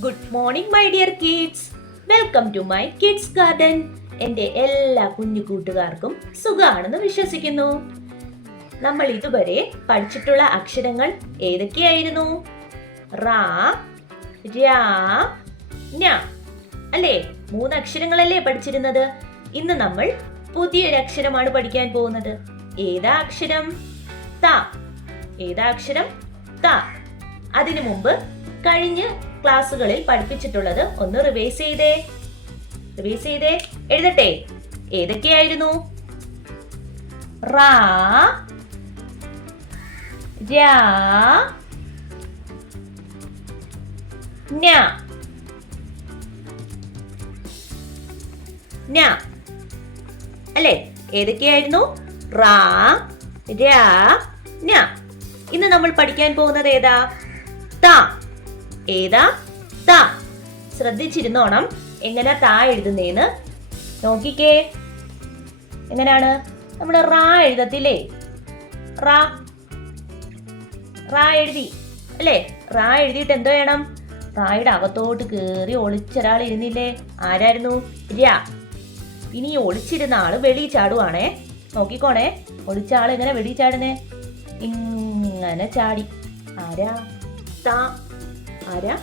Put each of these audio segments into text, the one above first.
Good morning my dear kids welcome to my kids garden എന്റെ എല്ലാ കുഞ്ഞു കൂട്ടുകാർക്കും സുഖമാണെന്ന് വിശ്വസിക്കുന്നു. നമ്മൾ ഇതുവരെ പഠിച്ചിട്ടുള്ള അക്ഷരങ്ങൾ ഏതൊക്കെയായിരുന്നു? അല്ലേ? മൂന്ന് അക്ഷരങ്ങളല്ലേ പഠിച്ചിരുന്നത്? ഇന്ന് നമ്മൾ പുതിയൊരു അക്ഷരമാണ് പഠിക്കാൻ പോകുന്നത്. ഏതാ അക്ഷരം? ത. ഏതാ അക്ഷരം? ത. അതിനു മുമ്പ് കഴിഞ്ഞ ക്ലാസ്സുകളിൽ പഠിപ്പിച്ചിട്ടുള്ളത് ഒന്ന് റിവൈസ് ചെയ്തേ. റിവൈസ് ചെയ്തേ. എഴുതട്ടെ. ഏതൊക്കെയായിരുന്നു? റാ അല്ലേ? ഏതൊക്കെയായിരുന്നു? റാ ഇന്ന് നമ്മൾ പഠിക്കാൻ പോകുന്നത് ഏതാ? ത. ഏതാ? ത. ശ്രദ്ധിച്ചിരുന്നോണം. എങ്ങനെ താ എഴുതുന്നേന്ന്? നോക്കിക്കേ. എങ്ങനെയാണ് നമ്മൾ റാ എഴുതത്തില്ലേ? റാ. റാ എഴുതി. അല്ലേ? റാ എഴുതിയിട്ട് എന്തോ വേണം റായുടെ അകത്തോട്ട് കയറി ഒളിച്ചൊരാൾ ഇരുന്നില്ലേ? ആരായിരുന്നു? രാ ഇനി ഒളിച്ചിരുന്ന ആൾ വെളി ചാടുവാണേ. നോക്കിക്കോണേ. ഒളിച്ച ആൾ എങ്ങനെ വെളി ചാടുന്നേ? ഇങ്ങനെ ചാടി. ആരാ? താ. ആരാ?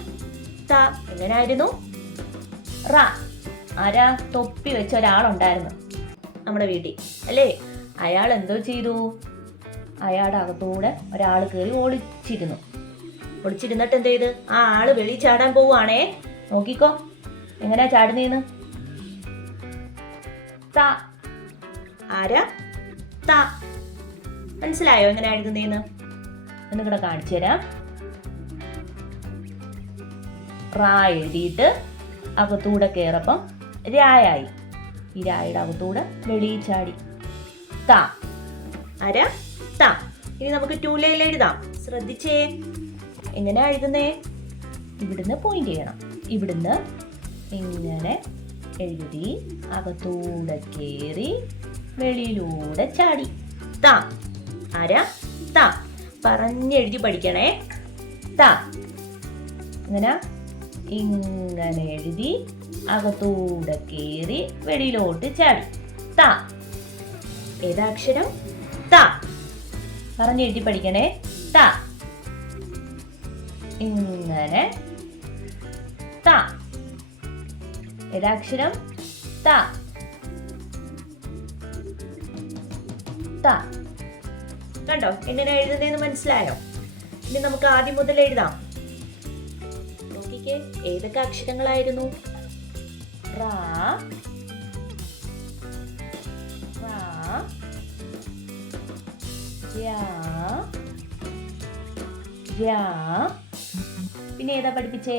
ത എങ്ങനായിരുന്നു? റ. ആരാ? തൊപ്പി വെച്ച ഒരാളുണ്ടായിരുന്നു നമ്മുടെ വീട്ടിൽ. അല്ലേ? അയാൾ എന്തോ ചെയ്തു? അയാളുടെ അകത്തൂടെ ഒരാൾ കയറി ഒളിച്ചിരുന്നു. ഒളിച്ചിരുന്നിട്ട് എന്ത് ചെയ്ത്? ആ ആൾ വെളി ചാടാൻ പോവുകയാണേ. നോക്കിക്കോ. എങ്ങനെയാ ചാടുന്നേന്ന്? ത. ആരാ? ത. മനസ്സിലായോ എങ്ങനെ എഴുതുന്നേന്ന്? എന്ന് കൂടെ കാണിച്ചു തരാം റാ എഴുതിയിട്ട് അകത്തൂടെ കയറപ്പം രായായി. ഈ രായുടെ അകത്തൂടെ വെളിയിൽ ചാടി ത. അര. ത. ഇനി നമുക്ക് ടൂ ലൈനിൽ എഴുതാം. ശ്രദ്ധിച്ചേ. എങ്ങനെ എഴുതുന്നേ? ഇവിടുന്ന് പോയിന്റ് ചെയ്യണം. ഇവിടുന്ന് ഇങ്ങനെ എഴുതി അകത്തൂടെ കയറി വെളിയിലൂടെ ചാടി. ത. അര. ത. പറഞ്ഞെഴുതി പഠിക്കണേ. ത. ഇങ്ങനെ ഇങ്ങനെ എഴുതി അകത്തൂടെ കയറി വെളിയിലോട്ട് ചാടി. ത. ഏതാക്ഷരം ത. പറഞ്ഞെഴുതി പഠിക്കണേ. ത. ഇങ്ങനെ. ത. ഏതാക്ഷരം ത. ത. കണ്ടോ? എങ്ങനെ എഴുതുന്നതെന്ന് മനസ്സിലായോ? ഇനി നമുക്ക് ആദ്യം മുതൽ എഴുതാം. നോക്കിക്കേ ഏതൊക്കെ അക്ഷരങ്ങളായിരുന്നു? യാ യാ. പിന്നെ ഏതാ പഠിപ്പിച്ചേ?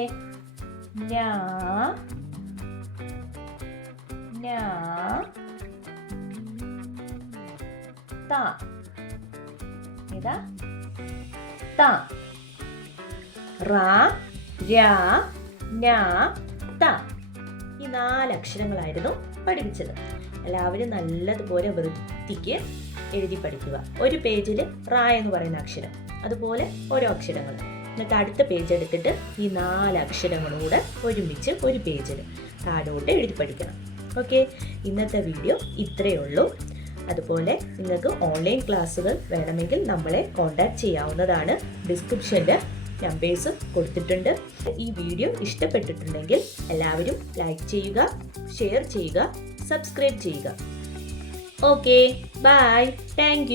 ഏതാ? ത. ഈ നാല് അക്ഷരങ്ങളായിരുന്നു പഠിപ്പിച്ചത്. എല്ലാവരും നല്ലതുപോലെ വൃത്തിക്ക് എഴുതി പഠിക്കുക. ഒരു പേജിൽ റാ എന്ന് പറയുന്ന അക്ഷരം അതുപോലെ ഓരോ അക്ഷരങ്ങൾ. എന്നിട്ട് അടുത്ത പേജ് എടുത്തിട്ട് ഈ നാല് അക്ഷരങ്ങളോട് ഒരുമിച്ച് ഒരു പേജിൽ താഴോട്ട് എഴുതി പഠിക്കണം. ഓക്കെ? ഇന്നത്തെ വീഡിയോ ഇത്രയേ ഉള്ളൂ. അതുപോലെ നിങ്ങൾക്ക് ഓൺലൈൻ ക്ലാസ്സുകൾ വേണമെങ്കിൽ നമ്മളെ കോൺടാക്ട് ചെയ്യാവുന്നതാണ് ഡിസ്ക്രിപ്ഷന്റെ നമ്പേഴ്സ് കൊടുത്തിട്ടുണ്ട്. ഈ വീഡിയോ ഇഷ്ടപ്പെട്ടിട്ടുണ്ടെങ്കിൽ എല്ലാവരും ലൈക്ക് ചെയ്യുക ഷെയർ ചെയ്യുക സബ്സ്ക്രൈബ് ചെയ്യുക. Okay bye thank